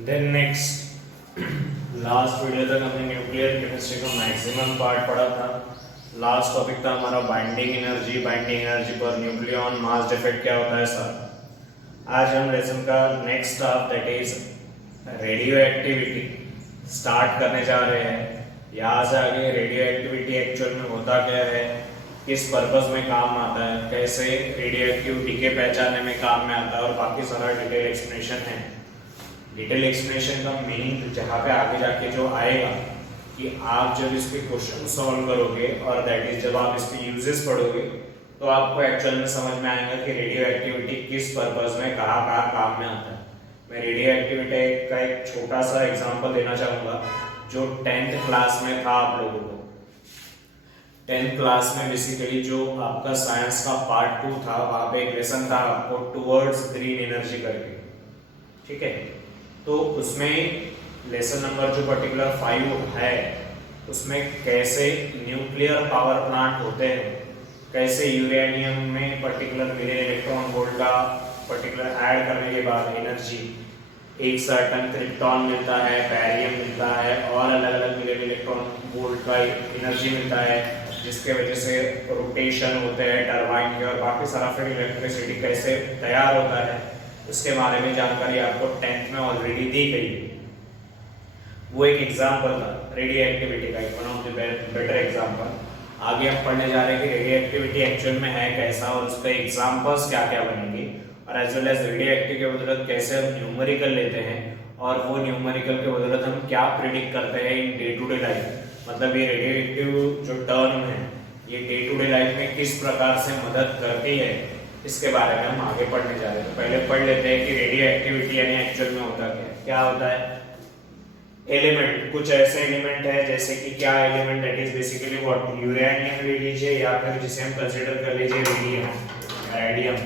Then next last video तक हमने nuclear chemistry का मैक्सिमम पार्ट पढ़ा था। लास्ट टॉपिक था हमारा बाइंडिंग एनर्जी पर न्यूक्लियॉन मास डिफेक्ट क्या होता है सर। आज हम लेसन का next staff that is radio activity start करने जा रहे हैं। यहाँ से आगे रेडियो एक्टिविटी एक्चुअल में होता क्या है, किस पर्पस में काम आता है, कैसे रेडियो एक्टिविटी के पहचानने में काम में आता है और बाकी सारा डिटेल एक्सप्लेनेशन है। डिटेल एक्सप्लेनेशन का मेन जहाँ पे आगे जाके जो आएगा कि आप जब इसके क्वेश्चन सॉल्व करोगे और दैट इज जब आप इसके यूजेस पढ़ोगे तो आपको एक्चुअल में समझ में आएगा कि रेडियो एक्टिविटी किस पर्पस में कहाँ कहाँ काम में आता है। मैं रेडियो एक्टिविटी का एक छोटा सा एग्जांपल देना चाहूँगा जो 10th क्लास में था आप लोगों को। 10th क्लास में बेसिकली जो आपका साइंस का पार्ट 2 था, वहाँ पे एक लेसन था आपको टुवर्ड्स ग्रीन एनर्जी करके, ठीक है। तो उसमें लेसन नंबर जो पर्टिकुलर 5 है उसमें कैसे न्यूक्लियर पावर प्लांट होते हैं, कैसे यूरेनियम में पर्टिकुलर मिले इलेक्ट्रॉन वोल्ट का पर्टिकुलर ऐड करने के बाद एनर्जी एक सर्टन क्रिप्टॉन मिलता है, बैरियम मिलता है और अलग अलग मिले इलेक्ट्रॉन वोल्ट का एनर्जी मिलता है जिसके वजह से रोटेशन होते हैं टरबाइन के और बाकी सारा फिर इलेक्ट्रिसिटी कैसे तैयार होता है उसके बारे में जानकारी आपको 10th में ऑलरेडी दी गई है। वो एक एग्जांपल था रेडियो एक्टिविटी का, one of the better example. आगे हम पढ़ने जा रहे हैं कि रेडियो एक्टिविटी एक्चुअल में है कैसा और उसके एग्जांपल्स क्या क्या बनेंगे और as well as radioactivity के बदौलत कैसे हम न्यूमेरिकल लेते हैं और वो न्यूमेरिकल के बदौलत हम क्या प्रिडिक्ट करते हैं in day to day life. मतलब ये रेडियो एक्टिव जो टर्म है ये डे टू डे लाइफ में किस प्रकार से मदद करती है इसके बारे में हम आगे पढ़ने जा रहे हैं। तो पहले पढ़ लेते हैं कि रेडियो एक्टिविटी यानी एक्चुअल में होता क्या होता है। एलिमेंट, कुछ ऐसे एलिमेंट है जैसे कि क्या element that is basically what uranium ले लीजिए या फिर जिसे हम कंसीडर कर लीजिए रेडियम,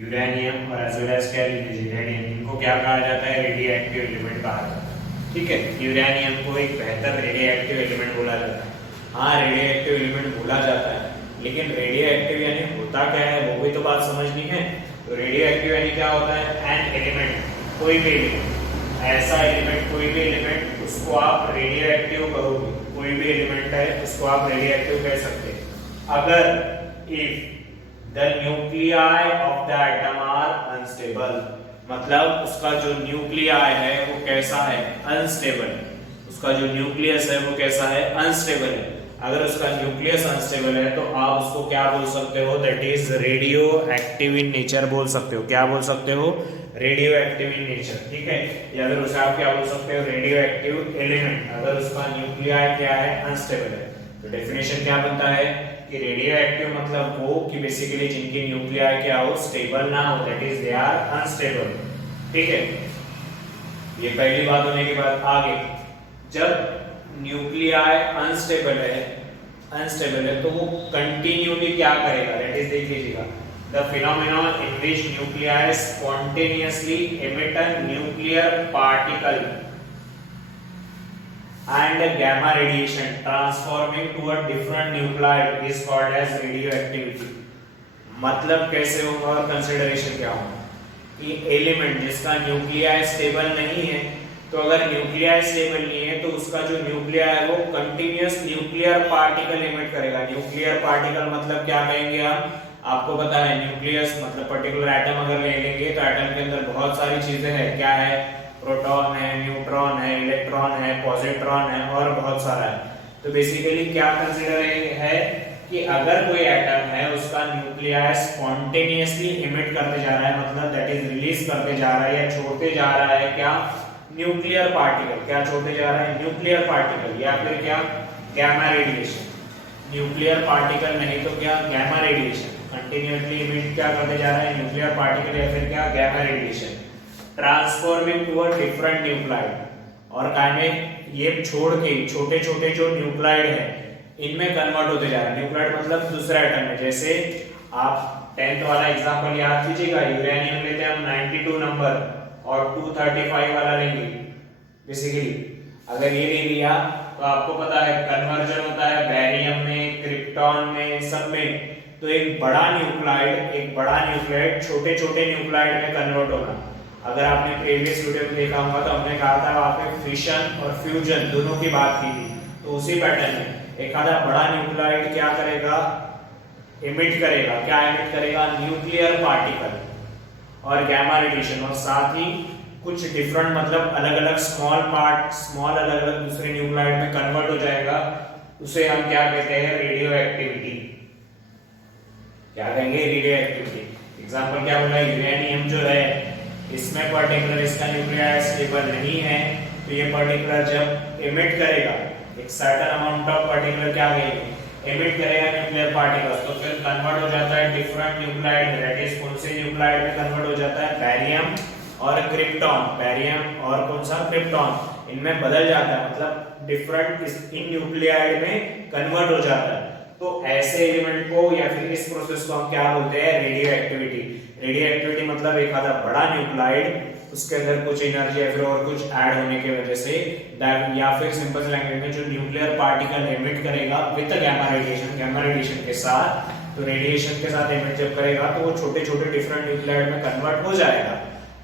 यूरेनियम और एज वेल एज क्या ले लीजिए रेडियम। इनको क्या कहा जाता है, रेडियो एक्टिव एलिमेंट कहा जाता है, ठीक है। यूरेनियम को एक बेहतर रेडियो एक्टिव एलिमेंट बोला जाता है। हाँ, रेडियो एक्टिव एलिमेंट बोला जाता है लेकिन रेडियो एक्टिव यानी होता क्या है वो भी तो बात समझनी है। तो रेडियो एक्टिव यानी क्या होता है, एन एलिमेंट, कोई भी एलिमेंट, ऐसा एलिमेंट, कोई भी एलिमेंट उसको आप रेडियो एक्टिव करोगे, कोई भी एलिमेंट है उसको आप रेडियो एक्टिव कह सकते हैं अगर if the nuclei of the atom are unstable. मतलब उसका जो न्यूक्लियाई है वो कैसा है, अनस्टेबल। उसका जो न्यूक्लियस है वो कैसा है, अनस्टेबल है। अगर उसका न्यूक्लियस अनस्टेबल है तो आप उसको क्या बोल सकते हो, that is radio active in nature बोल सकते हो। क्या बोल सकते हो, रेडियो एक्टिव इन नेचर, ठीक है। या फिर उसे आप क्या बोल सकते हो, रेडियो एक्टिव एलिमेंट अगर उसका न्यूक्लियाई क्या है, अनस्टेबल है। तो डेफिनेशन क्या बनता है कि रेडियो एक्टिव मतलब वो कि बेसिकली जिनके न्यूक्लियाई क्या हो, स्टेबल ना हो, that is they are unstable, ठीक है। ये पहली बात होने के बाद आगे जब न्यूक्लियाई अनस्टेबल है तो वो कंटिन्यूली क्या करेगा, दैट इज देख लीजिएगा the phenomenon in which nuclei spontaneously emit a nuclear particle and gamma radiation transforming to a different nuclide is called as radioactivity। मतलब कैसे होगा और कंसीडरेशन क्या होगा कि एलिमेंट जिसका न्यूक्लियाई स्टेबल नहीं है, तो अगर न्यूक्लियाई स्टेबल नहीं है तो उसका जो न्यूक्लिया है वो कंटिन्यूअस न्यूक्लियर पार्टिकल एमिट करेगा। न्यूक्लियर पार्टिकल मतलब क्या कहेंगे हम, आपको पता है न्यूक्लियस मतलब पर्टिकुलर एटम अगर ले लेंगे तो एटम के अंदर बहुत सारी चीजें हैं, क्या है, प्रोटॉन है, न्यूट्रॉन है, इलेक्ट्रॉन है, पॉजिट्रॉन है और बहुत सारा है। तो बेसिकली क्या कंसीडर है कि अगर कोई एटम है उसका न्यूक्लियाई स्पॉन्टेनियसली एमिट करते जा रहा है, मतलब दैट इज रिलीज करते जा रहा है या छोड़ते जा रहा है क्या, न्यूक्लियर पार्टिकल। क्या छोड़ते जा रहा है, न्यूक्लियर पार्टिकल या फिर क्या, गैमा रेडिएशन। न्यूक्लियर पार्टिकल नहीं तो क्या, गैमा रेडिएशन। कंटिन्यूअसली एमिट क्या करते जा रहा है, न्यूक्लियर पार्टिकल या फिर क्या, gamma radiation. Transforming to a different nuclide और काय में ये छोड़ के छोटे छोटे जो न्यूक्लाइड है इनमें कन्वर्ट होते जा रहे हैं। न्यूक्लाइड मतलब दूसरा एटम में, जैसे आप 10th वाला एग्जांपल याद कीजिएगा, यूरेनियम लेते हैं हम 92 नंबर और 235 वाला लेंगे। बेसिकली अगर ये ले लिया तो आपको पता है कन्वर्जन होता है बैरियम में, क्रिप्टॉन में, सब में। तो एक बड़ा न्यूक्लाइड छोटे छोटे न्यूक्लाइड में कन्वर्ट होगा। अगर आपने प्रीवियस वीडियो में देखा होगा तो हमने कहा था वहां पे फिशन और फ्यूजन दोनों की बात की थी। तो उसी पैटर्न में एक आधा बड़ा न्यूक्लियोटाइड क्या करेगा, इमिट करेगा, क्या इमिट करेगा, न्यूक्लियर पार्टिकल और गैमा रेडिएशन, और साथ ही कुछ डिफरेंट मतलब अलग अलग स्मॉल पार्ट, स्मॉल अलग अलग दूसरे न्यूक्लियोटाइड में कन्वर्ट हो जाएगा। उसे हम क्या कहते हैं, रेडियो एक्टिविटी। क्या कहेंगे, रेडियो एक्टिविटी। एग्जांपल क्या बोला, यूरेनियम जो है इसमें पर्टिकुलर इसका न्यूक्लियर स्टेबल नहीं है, तो ये पर्टिकुलर जब इमिट करेगा एक सर्टेन अमाउंट ऑफ पर्टिकुलर क्या कहेंगे, इमिट करेगा न्यूक्लियर पार्टिकल्स, तो फिर कन्वर्ट हो जाता है डिफरेंट न्यूक्लियोटाइड में। दैट इज कौन से न्यूक्लियोटाइड में कन्वर्ट हो जाता है, बैरियम और क्रिप्टॉन। बैरियम और कौन सा, क्रिप्टॉन, इनमें बदल जाता है, मतलब डिफरेंट इन न्यूक्लियोटाइड में कन्वर्ट हो जाता है। तो ऐसे एलिमेंट को या फिर इस प्रोसेस को हम क्या बोलते हैं, रेडियो एक्टिविटी। रेडियो एक्टिविटी मतलब एक आधा बड़ा न्यूक्लियोटाइड उसके अंदर कुछ एनर्जी या फिर और कुछ ऐड होने की वजह से, या फिर सिंपल लैंग्वेज में जो न्यूक्लियर पार्टिकल एमिट करेगा with gamma radiation, gamma radiation के साथ, तो रेडिएशन के साथ एमिट जब करेगा तो वो छोटे छोटे डिफरेंट न्यूक्लियोटाइड में कन्वर्ट हो जाएगा।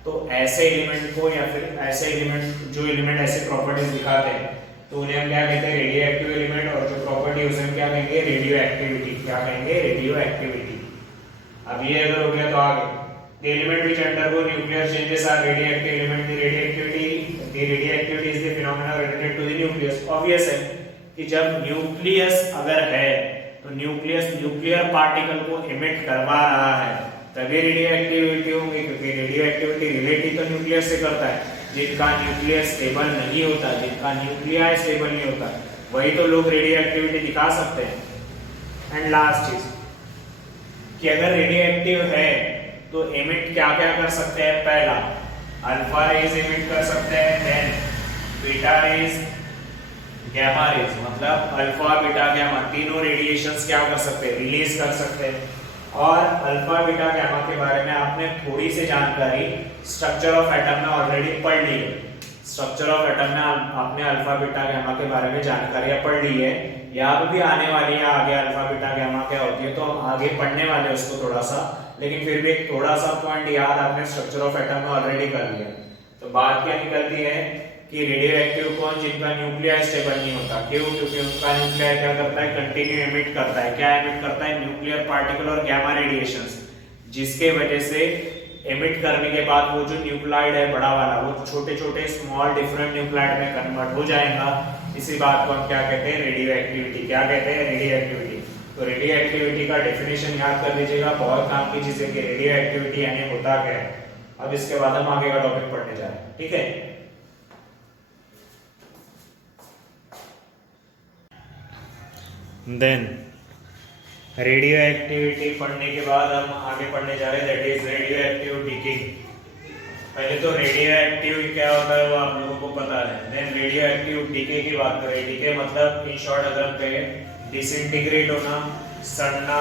तो ऐसे एलिमेंट को या फिर ऐसे एलिमेंट जो एलिमेंट ऐसे प्रॉपर्टीज दिखाते हैं तो उन्हें हम क्या कहते हैं, रेडियो एक्टिव एलिमेंट, और जो प्रॉपर्टी उसे हम क्या कहेंगे, रेडियो एक्टिविटी। क्या कहेंगे, रेडियो एक्टिविटी। अब ये अगर हो गया तो आगे, the element which undergo nuclear changes are radioactive element. The radioactivity is the phenomena related to the nucleus. Obvious है कि जब न्यूक्लियस अगर है तो न्यूक्लियस न्यूक्लियर पार्टिकल को इमिट करवा रहा है तभी रेडियो एक्टिविटी होगी, क्योंकि रेडियो एक्टिविटी रिलेट ही तो न्यूक्लियस से करता है। जिनका न्यूक्लियस स्टेबल नहीं होता, जिनका न्यूक्लियाई स्टेबल नहीं होता, वही तो लोग रेडियो एक्टिविटी दिखा सकते हैं। एंड लास्ट चीज कि अगर रेडियो एक्टिव है तो एमिट क्या क्या कर सकते हैं, पहला अल्फा रेज एमिट कर सकते हैं, then beta rays, gamma rays, मतलब अल्फा बीटा गैमा तीनों रेडिएशंस क्या कर सकते हैं, रिलीज कर सकते हैं। और अल्फा बीटा गैमा के बारे में आपने थोड़ी सी जानकारी स्ट्रक्चर ऑफ एटम में ऑलरेडी पढ़ ली है। स्ट्रक्चर ऑफ एटम में आपने अल्फा बीटा गैमा के बारे में जानकारियां पढ़ ली है, यहाँ भी आने वाली है आगे अल्फा बीटा गैमा क्या होती है, तो हम आगे पढ़ने वाले हैं उसको थोड़ा सा, लेकिन फिर भी एक थोड़ा सा पॉइंट याद आपने स्ट्रक्चर ऑफ एटम में ऑलरेडी कर लिया। तो बात क्या निकलती है कि रेडियो एक्टिव कौन, जिनका न्यूक्लियर स्टेबल नहीं होता। क्यों, क्योंकि उनका न्यूक्लियर क्या करता है, कंटिन्यू एमिट करता है। क्या एमिट करता है, न्यूक्लियर पार्टिकल और गैमा रेडिएशंस, जिसके वजह से एमिट करने के बाद वो जो न्यूक्लियोटाइड है बड़ा वाला, वो छोटे छोटे स्मॉल डिफरेंट न्यूक्लियोटाइड में कन्वर्ट हो जाएगा। इसी बात को हम क्या कहते हैं, रेडियो एक्टिविटी। क्या कहते हैं, रेडियो एक्टिविटी। तो रेडियो एक्टिविटी का डेफिनेशन याद कर लीजिएगा, बहुत काम की चीज है कि रेडियो एक्टिविटी यानी होता क्या है। अब इसके बाद हम आगे का टॉपिक पढ़ने जा रहे हैं, ठीक है। देन रेडियो एक्टिविटी पढ़ने के बाद हम आगे पढ़ने जा रहे हैं, that is radioactive decay. पहले तो रेडियो एक्टिव क्या होता है वो आप लोगों को पता है। देन रेडियो एक्टिव डीके की बात करें, डीके मतलब इन शॉर्ट अगर हम कहें डिसइंटीग्रेट होना, सड़ना,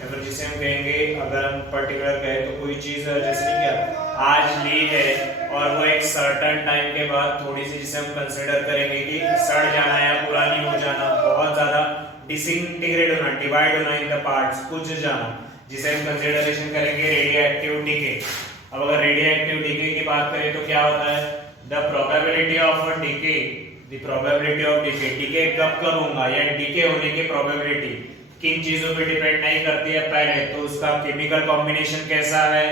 या फिर जिसे हम कहेंगे अगर हम पर्टिकुलर कहें तो कोई चीज जैसे क्या आज ली है और वो एक सर्टेन टाइम के बाद थोड़ी सी जिसे हम कंसीडर करेंगे कि सड़ जाना या पुरानी हो जाना, बहुत ज्यादा डिसइंटीग्रेट होना, डिवाइड होना इन द पार्ट्स, कुछ जाना, जिसे हम कंसीडरेशन करेंगे रेडियो एक्टिव डीके। अब अगर रेडियो एक्टिव डीके की बात करें तो क्या होता है, the probability of a decay, the probability of decay, decay कब कब होगा या डीके होने की प्रोबेबिलिटी किन चीजों पे डिपेंड नहीं करती है, पहले तो उसका केमिकल कॉम्बिनेशन कैसा है,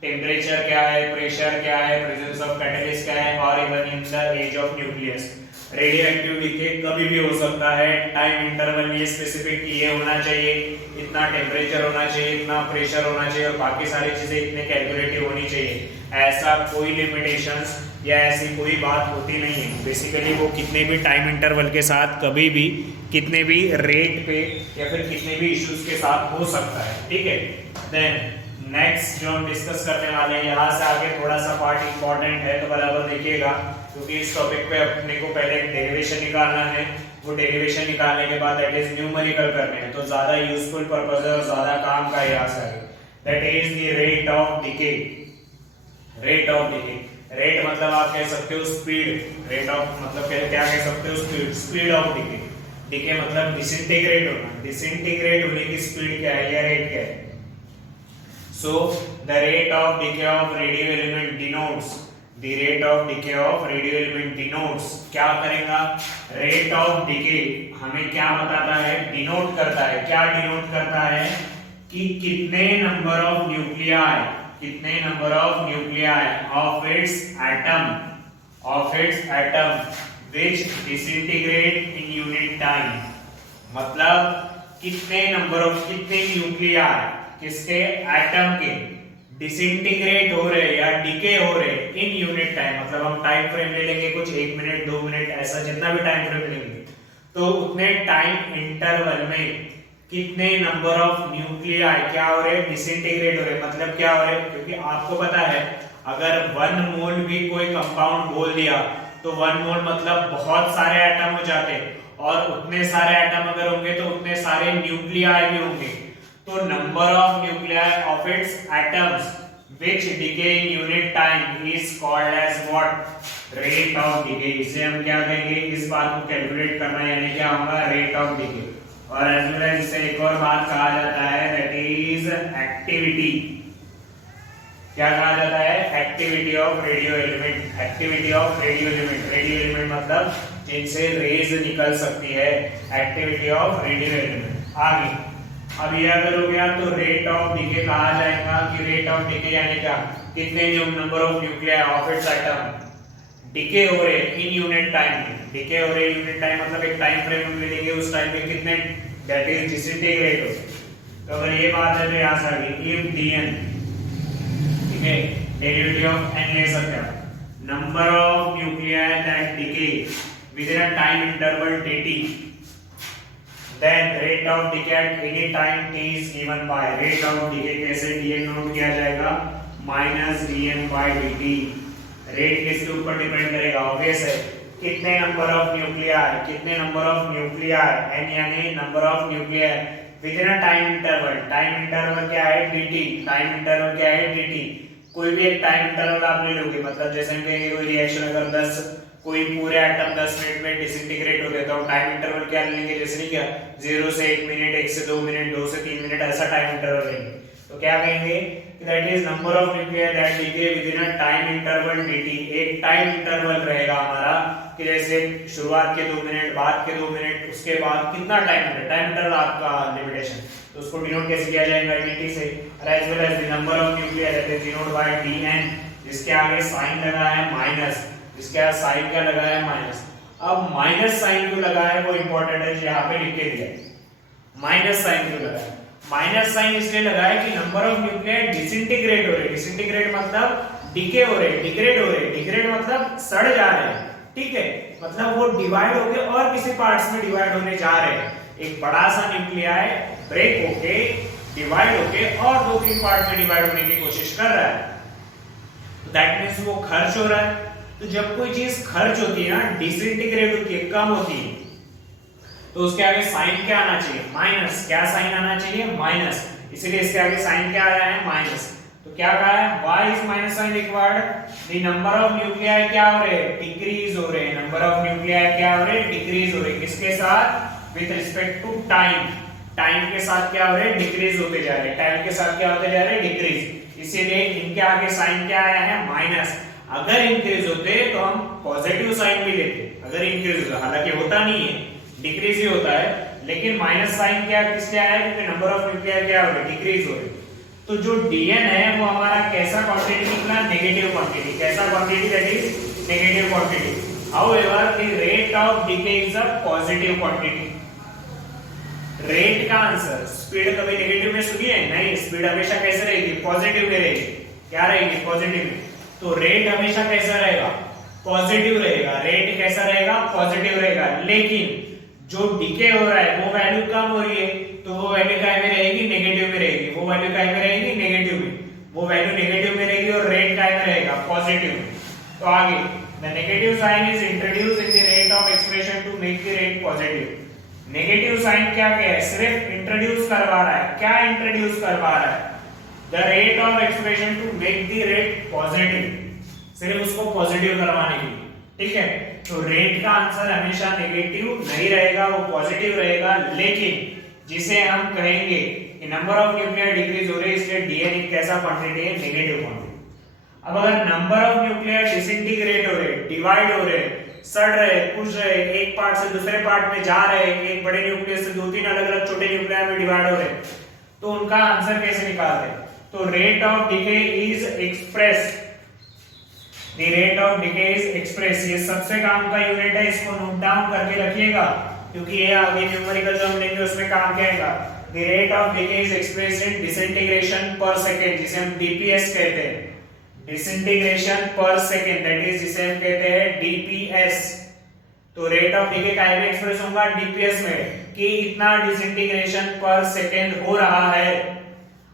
टेम्परेचर क्या है, प्रेशर क्या है, प्रेजेंस ऑफ कैटलिस्ट क्या है, और even in the age of nucleus. Radioactive decay कभी भी हो सकता है, टाइम इंटरवल ये स्पेसिफिक ये होना चाहिए, इतना टेम्परेचर होना चाहिए, इतना प्रेशर होना चाहिए और बाकी सारी चीजें इतने कैलकुलेटिव होनी चाहिए, ऐसा कोई लिमिटेशंस या ऐसी कोई बात होती नहीं है। बेसिकली वो कितने भी टाइम इंटरवल के साथ कभी भी कितने भी रेट पे या फिर कितने भी इश्यूज के साथ हो सकता है, ठीक है। देन नेक्स्ट जो हम डिस्कस करने वाले हैं, यहाँ से आगे थोड़ा सा पार्ट इंपॉर्टेंट है तो बराबर देखिएगा, क्योंकि इस टॉपिक पे अपने को पहले एक डेरिवेशन निकालना है, वो डेरिवेशन निकालने के बाद दैट इज न्यूमेरिकल करने हैं, तो ज्यादा यूजफुल पर्पस है और ज्यादा काम का यहाँ से आगे। That is the rate of decay. Rate of decay, rate मतलब आप कह सकते हो स्पीड, रेट ऑफ मतलब क्या कह सकते हो, speed, speed of decay. Decay मतलब डिसइंटीग्रेट होना, डिसइंटीग्रेट होने की स्पीड क्या है या रेट क्या है। So the rate of decay of radio element denotes the rate of decay of radio element denotes क्या करेगा rate of decay हमें क्या बताता है डिनोट करता है क्या डिनोट करता है कि कितने number of nuclei of its atom which disintegrate in unit time मतलब कितने न्यूक्लियाई किसके एटम के डिसइंटीग्रेट हो रहे या डिके हो रहे इन यूनिट टाइम मतलब हम टाइम फ्रेम ले लेंगे कुछ 1 मिनट 2 मिनट ऐसा जितना भी टाइम फ्रेम लेंगे तो उतने टाइम इंटरवल में कितने नंबर ऑफ न्यूक्लियाई क्या हो रहे डिसइंटीग्रेट हो रहे मतलब क्या हो रहे क्योंकि आपको पता है अगर 1 मोल भी कोई कंपाउंड बोल दिया तो 1 मोल मतलब बहुत सारे एटम हो जाते और उतने सारे एटम अगर होंगे तो उतने सारे न्यूक्लियाई भी होंगे तो number of nuclei of its atoms which decay in unit time is called as what rate of decay इसे हम क्या कहेंगे इस बात को कैलकुलेट करना यानी क्या होगा रेट ऑफ डिके और एज वेल एज इसे एक और बात कहा जाता है दैट इज एक्टिविटी क्या कहा जाता है एक्टिविटी ऑफ रेडियो एलिमेंट मतलब जिनसे रेज निकल सकती है एक्टिविटी ऑफ रेडियो एलिमेंट आगे अब ये अगर हो गया तो रेट ऑफ डिके कहा जाएगा कि रेट ऑफ डिके यानी क्या कितने number of nuclei of its atom decay हो रहे इन यूनिट टाइम में डिके हो रहे यूनिट टाइम मतलब एक टाइम फ्रेम में लेंगे उस टाइम में कितने दैट इज डिसइंटीग्रेट हो तो अगर ये बात है तो यहां से आगे इफ dn ठीक है डेरिवेटिव ऑफ n ले सकते हैं number of nuclei that decay with in a time interval dt then rate of decay at any time t is given by rate of decay कैसे dn नोट किया जाएगा minus dn by dt rate किसके ऊपर depend करेगा obvious है कितने number of nuclei n यानी number of nuclei with in a time interval क्या है dt कोई भी एक टाइम इंटरवल आप ले लोगे मतलब जैसे हम कहेंगे कोई रिएक्शन अगर 10 कोई पूरे एटम 10 मिनट में डिसइंटीग्रेट हो गया तो हम टाइम इंटरवल क्या लेंगे जैसे नहीं क्या 0 से 1 मिनट 1 से 2 मिनट 2 से 3 मिनट ऐसा टाइम इंटरवल लेंगे तो क्या कहेंगे that is number of nuclei that decay with in a time interval dt एक टाइम इंटरवल रहेगा हमारा कि जैसे शुरुआत के 2 मिनट बाद के 2 मिनट उसके बाद कितना टाइम इंटरवल आपका लिमिटेशन तो उसको डिनोट कैसे किया जाएगा dt से और as well as the number of nuclei that is denote by dn जिसके आगे साइन लगा है माइनस इसके साइन क्या लगा है माइनस अब माइनस साइन क्यों लगा है वो इंपॉर्टेंट है यहाँ पे लिख के दिया माइनस साइन क्यों लगा है माइनस साइन इसलिए लगा है कि नंबर ऑफ न्यूक्लियाई डिसइंटीग्रेट हो रहे डिसइंटीग्रेट मतलब डिके हो रहे डिग्रेड मतलब सड़ जा रहे हैं ठीक है मतलब वो डिवाइड होके और किसी पार्ट्स में डिवाइड होने जा रहे हैं एक बड़ा सा न्यूक्लियाई ब्रेक होके डिवाइड होके और 2-3 पार्ट में डिवाइड होने की कोशिश कर रहा है दैट मींस वो खर्च हो रहा है तो जब कोई चीज खर्च होती है ना डिसइंटीग्रेट होती है कम होती है तो उसके आगे साइन क्या आना चाहिए माइनस क्या साइन आना चाहिए माइनस इसीलिए इसके आगे साइन क्या आया है माइनस तो क्या कहा है why is minus sign required the number of nuclei क्या हो रहे डिक्रीज हो रहे नंबर ऑफ न्यूक्लियाई क्या हो रहे डिक्रीज हो रहे किसके साथ विद रिस्पेक्ट टू टाइम के साथ क्या हो रहे डिक्रीज होते जा रहे टाइम के साथ क्या होते जा रहे डिक्रीज इसीलिए इनके आगे साइन क्या आया है माइनस अगर इंक्रीज होते तो हम पॉजिटिव साइन भी लेते अगर इंक्रीज होता हालांकि होता नहीं है डिक्रीज ही होता है लेकिन माइनस साइन क्या किस लिए आया क्योंकि नंबर ऑफ न्यूक्लियाई क्या हो रहे डिक्रीज हो रहे तो जो dn है वो हमारा कैसा क्वांटिटी निकला नेगेटिव क्वांटिटी कैसा quantity that is negative quantity however the rate of decay is a positive quantity rate का आंसर स्पीड कभी नेगेटिव में सुनी है नहीं स्पीड हमेशा कैसे रहेगी पॉजिटिव में रहेगी क्या रहेगी पॉजिटिव में तो रेट हमेशा कैसा रहेगा पॉजिटिव रहेगा रेट कैसा रहेगा पॉजिटिव रहेगा लेकिन जो डिके हो रहा है वो वैल्यू कम हो रही है तो वो वैल्यू काय में रहेगी नेगेटिव में रहेगी वो वैल्यू काय में रहेगी नेगेटिव में वो वैल्यू नेगेटिव में रहेगी और रेट काय में रहेगा पॉजिटिव में तो आगे the negative sign is introduced in the rate of expression to make the rate positive negative sign क्या है सिर्फ इंट्रोड्यूस करवा रहा है क्या इंट्रोड्यूस करवा रहा है the rate of expression to make the rate positive सिर्फ उसको पॉजिटिव करवाने के लिए ठीक है तो रेट का आंसर हमेशा नेगेटिव नहीं रहेगा वो पॉजिटिव रहेगा लेकिन जिसे हम कहेंगे कि नंबर ऑफ न्यूक्लियर डिक्रीज हो रहे हैं, इसलिए डीएन एक कैसा क्वांटिटी है, नेगेटिव क्वांटिटी। अब अगर नंबर ऑफ न्यूक्लियर डिसइंटीग्रेट हो रहे, डिवाइड हो रहे, सड़ रहे, कुछ रहे, एक पार्ट से दूसरे पार्ट में जा रहे, एक बड़े न्यूक्लियस से दो तीन अलग अलग छोटे न्यूक्लियर में डिवाइड हो रहे, तो उनका आंसर कैसे निकालते हैं? तो rate of decay is express, the rate of decay is express, ये सबसे काम का यूनिट है, इसको नोट डाउन करके रखिएगा क्योंकि ये आगे न्यूमेरिकल जो हम लेंगे उसमें काम क्या आएगा। The rate of decay is expressed in disintegration पर सेकंड, जिसे हम डीपीएस कहते हैं, डिसइंटीग्रेशन पर सेकंड, दैट इज जिसे हम कहते हैं डीपीएस। तो रेट ऑफ डिके काहे में एक्सप्रेस होगा? डीपीएस में, कि इतना डिसइंटीग्रेशन पर सेकंड हो रहा है।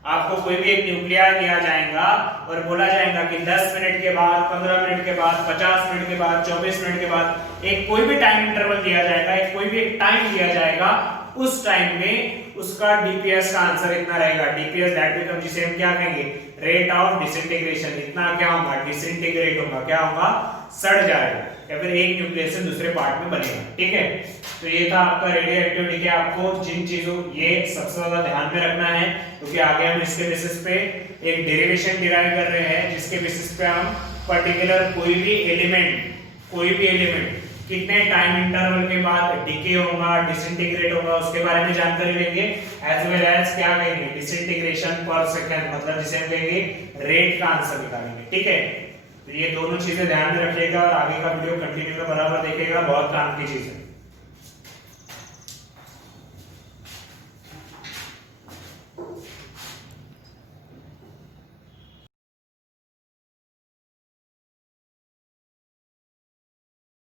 आपको कोई भी एक न्यूक्लियर दिया जाएगा और बोला जाएगा कि 10 मिनट के बाद, 15 मिनट के बाद, 50 मिनट के बाद, 24 मिनट के बाद, एक कोई भी टाइम इंटरवल दिया जाएगा, एक कोई भी एक टाइम दिया जाएगा, उस टाइम में उसका डीपीएस का आंसर इतना रहेगा। डीपीएस दैट बिकम, जिसे हम क्या कहेंगे? Rate of disintegration. इतना क्या होगा? डिसइंटीग्रेट होगा, क्या होगा? सड़ जाएगा या फिर एक न्यूक्लियस से दूसरे पार्ट में बनेगा। ठीक है, तो ये था आपका रेडियो एक्टिव डीके। आपको जिन चीजों, ये सबसे ज्यादा ध्यान में रखना है क्योंकि आगे हम इसके बेसिस पे एक डेरिवेशन डिराइव कर रहे हैं, जिसके बेसिस पे हम पर्टिकुलर कोई भी एलिमेंट कितने टाइम इंटरवल के बाद डीके होगा, डिसइंटीग्रेट होगा, उसके बारे में जानकारी लेंगे। एज वेल एज क्या कहेंगे? डिसइंटीग्रेशन पर सेकंड, मतलब जिसे हम कहेंगे रेट का आंसर निकालेंगे। ठीक है, तो ये दोनों चीजें ध्यान में रखिएगा और आगे का वीडियो कंटिन्यू में बराबर देखिएगा, बहुत काम की चीज है।